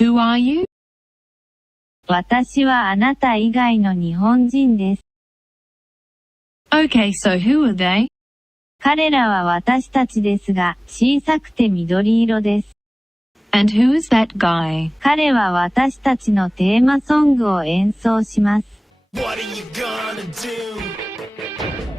Who are you? 私はあなた以外の日本人です。Okay, so who are they? 彼らは私たちですが、小さくて緑色です。And who is that guy? 彼は私たちのテーマソングを演奏します。What are you gonna do?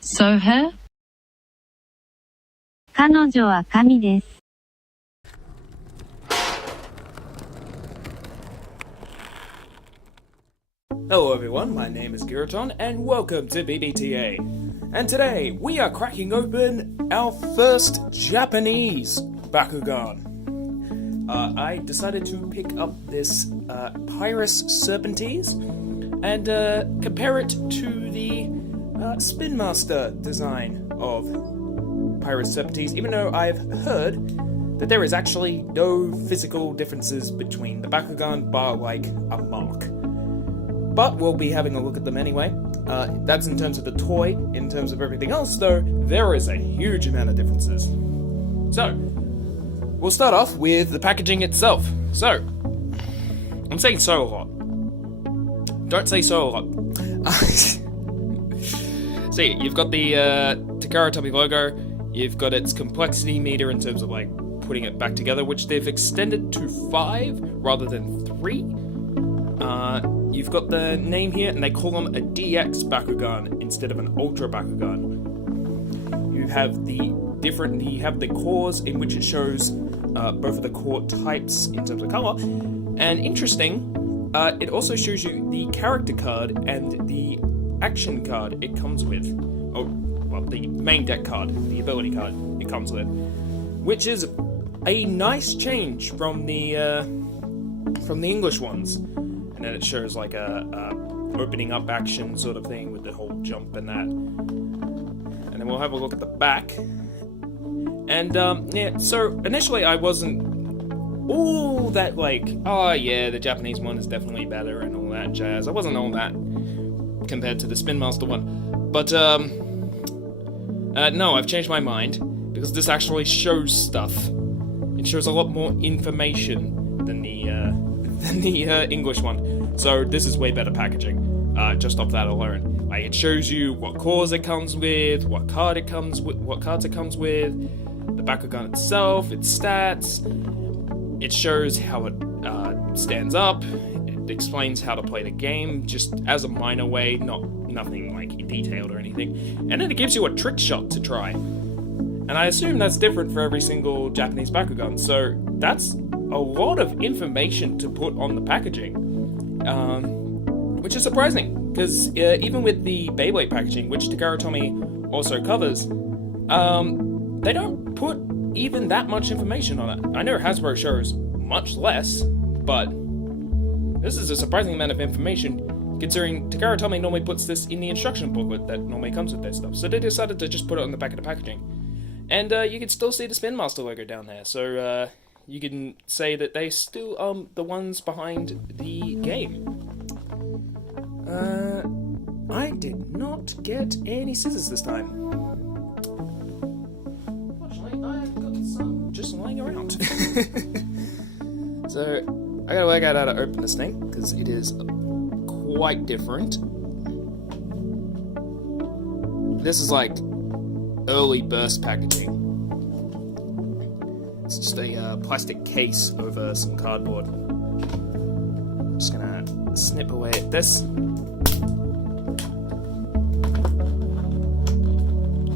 So her? 彼女は神です。Hello everyone, my name is Giraton and welcome to B.B.T.A. And today we are cracking open our first Japanese Bakugan. I decided to pick up this Pyrus Serpenteeze and compare it to the Spin Master design of Pyrus Serpenteeze, even though I've heard that there is actually no physical differences between the Bakugan bar like a mark. But we'll be having a look at them anyway. That's in terms of the toy. In terms of everything else, though, there is a huge amount of differences. So, we'll start off with the packaging itself. So, I'm saying so a lot. Don't say so a lot. See, you've got the Takara Tomy logo. You've got its complexity meter in terms of like putting it back together, which they've extended to 5 rather than 3. You've got the name here, and they call them a DX Bakugan instead of an Ultra Bakugan. You have the cores in which it shows both of the core types in terms of color, and interesting, it also shows you the character card and the action card it comes with. Oh, well, the main deck card, the ability card it comes with, which is a nice change from the English ones. And then it shows like a opening up action sort of thing with the whole jump and that. And then we'll have a look at the back. And yeah, so initially I wasn't all that like, oh yeah, the Japanese one is definitely better and all that jazz. I wasn't all that compared to the Spin Master one. But no, I've changed my mind because this actually shows stuff. It shows a lot more information than the English one. So this is way better packaging, just off that alone. Like, it shows you what cores it comes with, what cards it comes with, the Bakugan itself, its stats. It shows how it stands up. It explains how to play the game, just as a minor way, nothing like detailed or anything. And then it gives you a trick shot to try. And I assume that's different for every single Japanese Bakugan. So that's a lot of information to put on the packaging, which is surprising, because even with the Beyblade packaging, which Takara Tomy also covers, they don't put even that much information on it. I know Hasbro shows much less, but this is a surprising amount of information, considering Takara Tomy normally puts this in the instruction booklet that normally comes with their stuff, so they decided to just put it on the back of the packaging. And you can still see the Spin Master logo down there, so you can say that they still are the ones behind the game. I did not get any scissors this time. Fortunately, I've got some just lying around. So, I gotta work out how to open this thing, because it is quite different. This is like early burst packaging. It's just a plastic case over some cardboard. I'm just gonna snip away at this.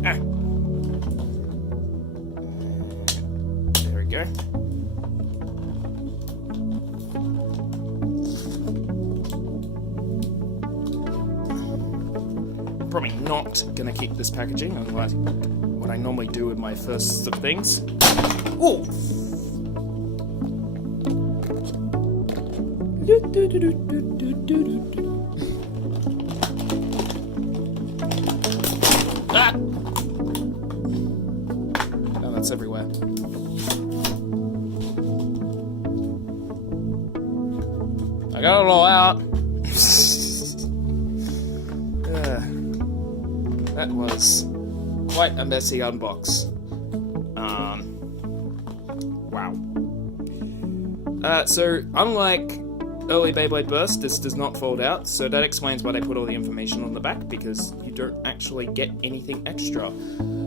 Ah. There we go. I'm probably not gonna keep this packaging, unlike what I normally do with my first of things. Ooh! Ah! Oh, that's everywhere. I got it all out. That was quite a messy unbox. Wow. So unlike early Beyblade Burst, this does not fold out, so that explains why they put all the information on the back, because you don't actually get anything extra.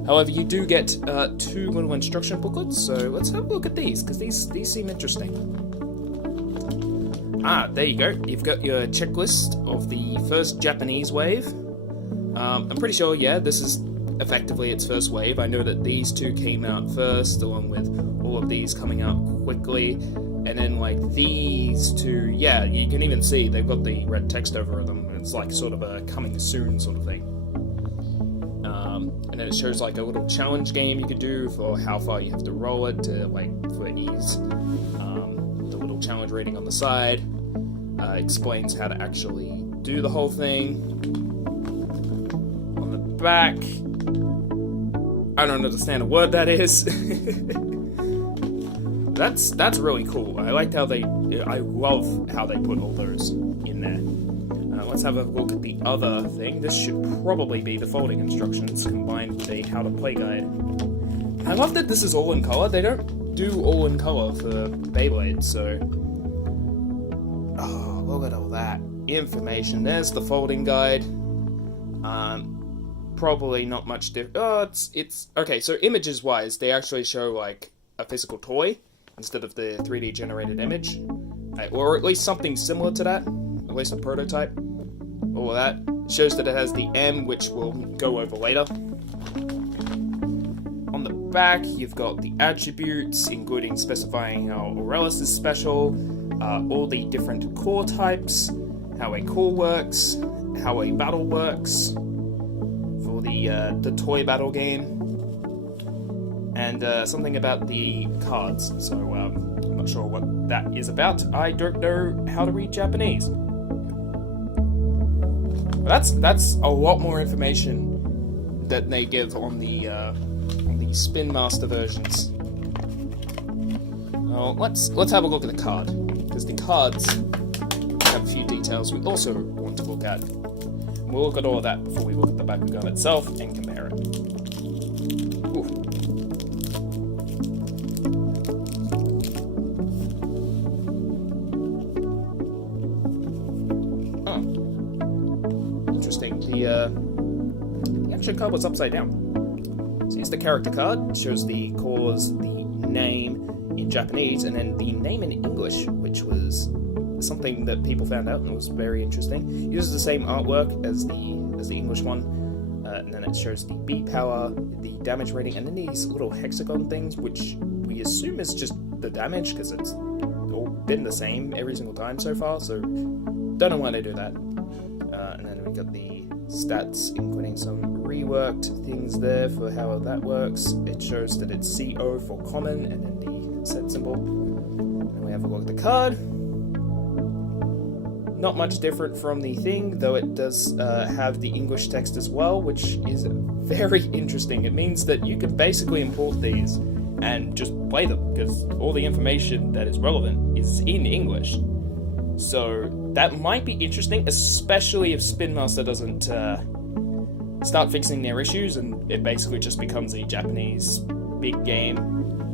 However, you do get 2 little instruction booklets, so let's have a look at these, because these seem interesting. There you go. You've got your checklist of the first Japanese wave. I'm pretty sure, yeah, this is effectively its first wave. I know that these 2 came out first, along with all of these coming out quickly. And then, like, these 2, yeah, you can even see they've got the red text over them. It's like sort of a coming soon sort of thing. And then it shows, like, a little challenge game you could do for how far you have to roll it to, like, for ease. The little challenge rating on the side explains how to actually do the whole thing. On the back, I don't understand a word that is. That's really cool. I love how they put all those in there. Let's have a look at the other thing. This should probably be the folding instructions combined with a how to play guide. I love that this is all in color. They don't do all in color for Beyblade, so... Oh, look at all that information. There's the folding guide. Probably not much different. Oh, it's... Okay, so images-wise, they actually show, like, a physical toy instead of the 3D generated image, or at least something similar to that, at least a prototype. All of that shows that it has the M, which we'll go over later. On the back, you've got the attributes, including specifying how Aurelis is special, all the different core types, how a core works, how a battle works for the toy battle game. And something about the cards, so I'm not sure what that is about. I don't know how to read Japanese. But that's a lot more information that they give on the Spin Master versions. Well, let's have a look at the card, because the cards have a few details we also want to look at. We'll look at all of that before we look at the Bakugan itself and compare it. Ooh. The action card was upside down. So here's the character card. It shows the cause, the name in Japanese, and then the name in English, which was something that people found out and was very interesting. It uses the same artwork as the English one, and then it shows the B power, the damage rating, and then these little hexagon things, which we assume is just the damage, because it's all been the same every single time so far, so don't know why they do that. And then we got the stats, including some reworked things there for how that works. It shows that it's CO for common, and then the set symbol. And we have a look at the card. Not much different from the thing, though it does have the English text as well, which is very interesting. It means that you can basically import these and just play them, because all the information that is relevant is in English. So that might be interesting, especially if Spin Master doesn't start fixing their issues and it basically just becomes a Japanese big game.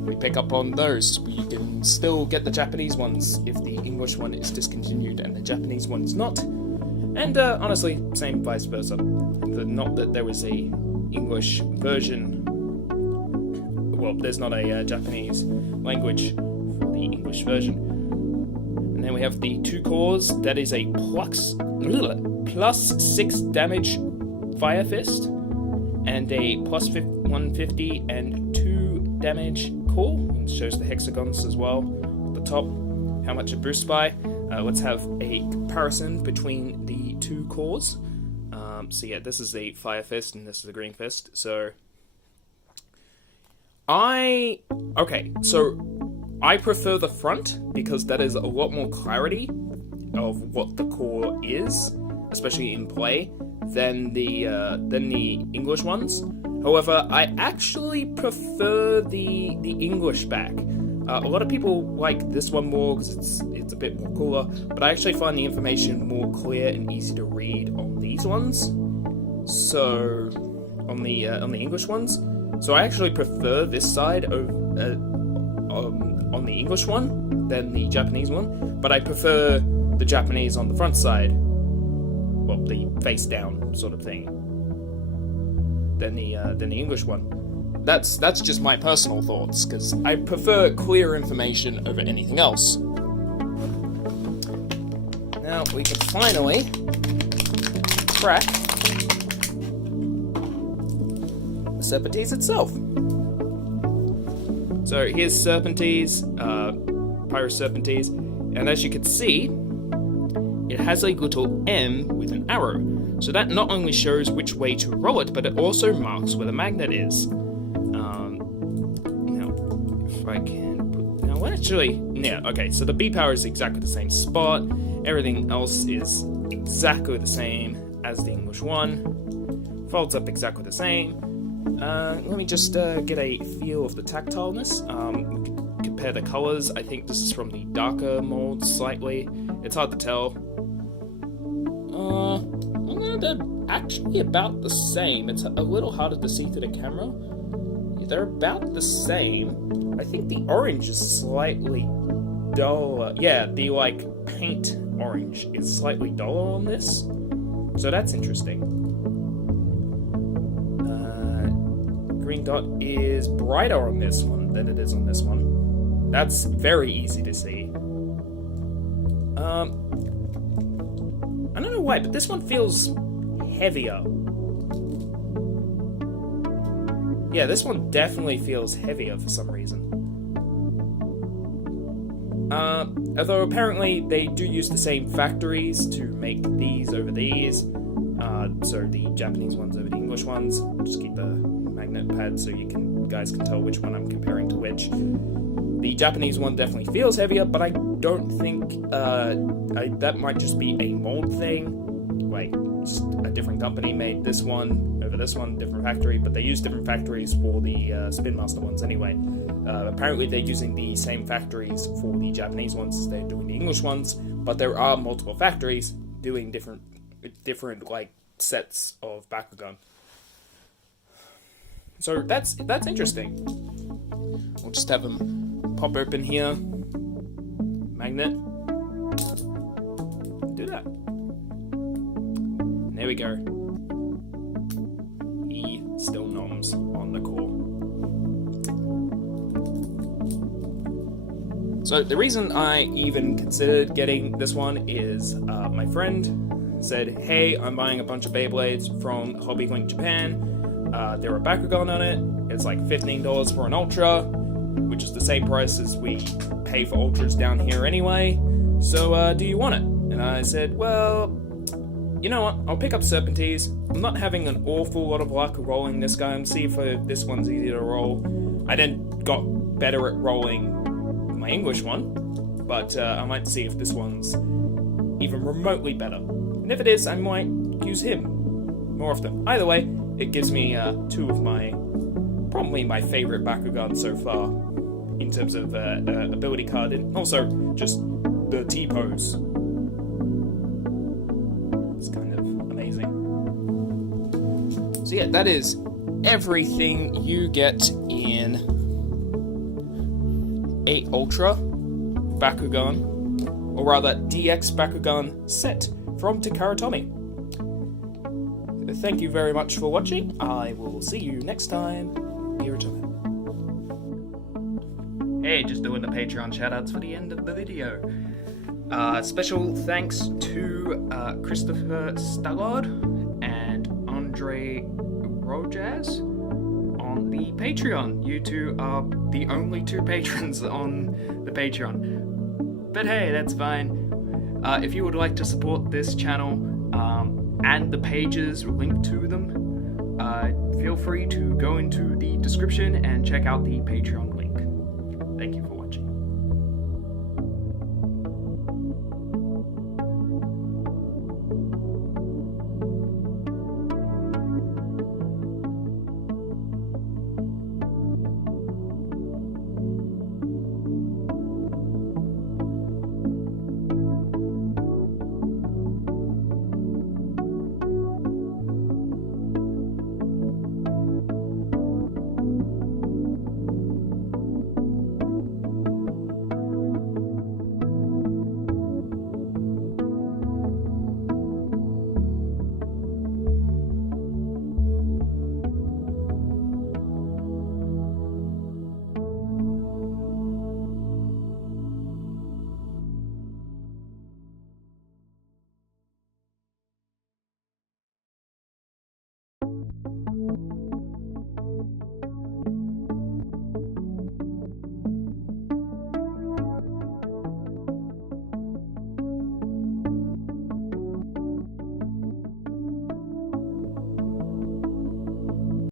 We pick up on those. We can still get the Japanese ones if the English one is discontinued and the Japanese one is not. And honestly, same vice versa. Not that there was a English version. Well, there's not a Japanese language for the English version. And then we have the 2 cores. That is a plus 6 damage Fire Fist, and a plus 150 and 2 damage core. It shows the hexagons as well at the top, how much it boosts by. Let's have a comparison between the 2 cores. So yeah, this is the Fire Fist and this is the Green Fist. So I prefer the front because that is a lot more clarity of what the core is, especially in play, than the English ones. However, I actually prefer the English back. A lot of people like this one more because it's a bit more cooler, but I actually find the information more clear and easy to read on these ones. So on the English ones, so I actually prefer this side of on the English one than the Japanese one, but I prefer the Japanese on the front side, well, the face down sort of thing, than the English one. That's just my personal thoughts, because I prefer clear information over anything else. Now we can finally crack the Serpenteeze itself. So here's Serpenteeze, Pyro Serpenteeze, and as you can see, it has a little M with an arrow. So that not only shows which way to roll it, but it also marks where the magnet is. Now, if I can put... Now, what actually... Yeah, okay, so the B.P.A is exactly the same spot. Everything else is exactly the same as the English one. Folds up exactly the same. Let me just get a feel of the tactileness. Compare the colors. I think this is from the darker mold slightly. It's hard to tell. They're actually about the same. It's a little harder to see through the camera. They're about the same. I think the orange is slightly duller. Yeah, the paint orange is slightly duller on this. So that's interesting. Green dot is brighter on this one than it is on this one. That's very easy to see. I don't know why, but this one feels heavier. Yeah, this one definitely feels heavier for some reason. Although apparently they do use the same factories to make these over these. So the Japanese ones over the English ones. Just keep the magnet pad so you guys can tell which one I'm comparing to which. The Japanese one definitely feels heavier, but I don't think that might just be a mold thing. Like, just a different company made this one over this one, different factory, but they use different factories for the Spin Master ones anyway. Apparently they're using the same factories for the Japanese ones as they're doing the English ones, but there are multiple factories doing different sets of Bakugan. So that's interesting. We'll just have them pop open here. Magnet. Do that. There we go. He still noms on the core. So the reason I even considered getting this one is my friend said, hey, I'm buying a bunch of Beyblades from Hobby Link Japan. There are Bakugan on it. It's like $15 for an Ultra, which is the same price as we pay for Ultras down here anyway. So do you want it? And I said, well, you know what, I'll pick up Serpenteeze. I'm not having an awful lot of luck rolling this guy, and see if this one's easy to roll. I then got better at rolling my English one, but I might see if this one's even remotely better. And if it is, I might use him more often. Either way, it gives me two of probably my favorite Bakugan so far, in terms of ability card, and also just the T-pose. It's kind of amazing. So yeah, that is everything you get in a Ultra Bakugan, or rather DX Bakugan set from Takara Tomy. Thank you very much for watching. I will see you next time. Giraton. Hey, just doing the Patreon shoutouts for the end of the video. Special thanks to Christopher Stallard and Andre Rojas on the Patreon. You two are the only two patrons on the Patreon. But hey, that's fine. If you would like to support this channel, and the pages linked to them, feel free to go into the description and check out the Patreon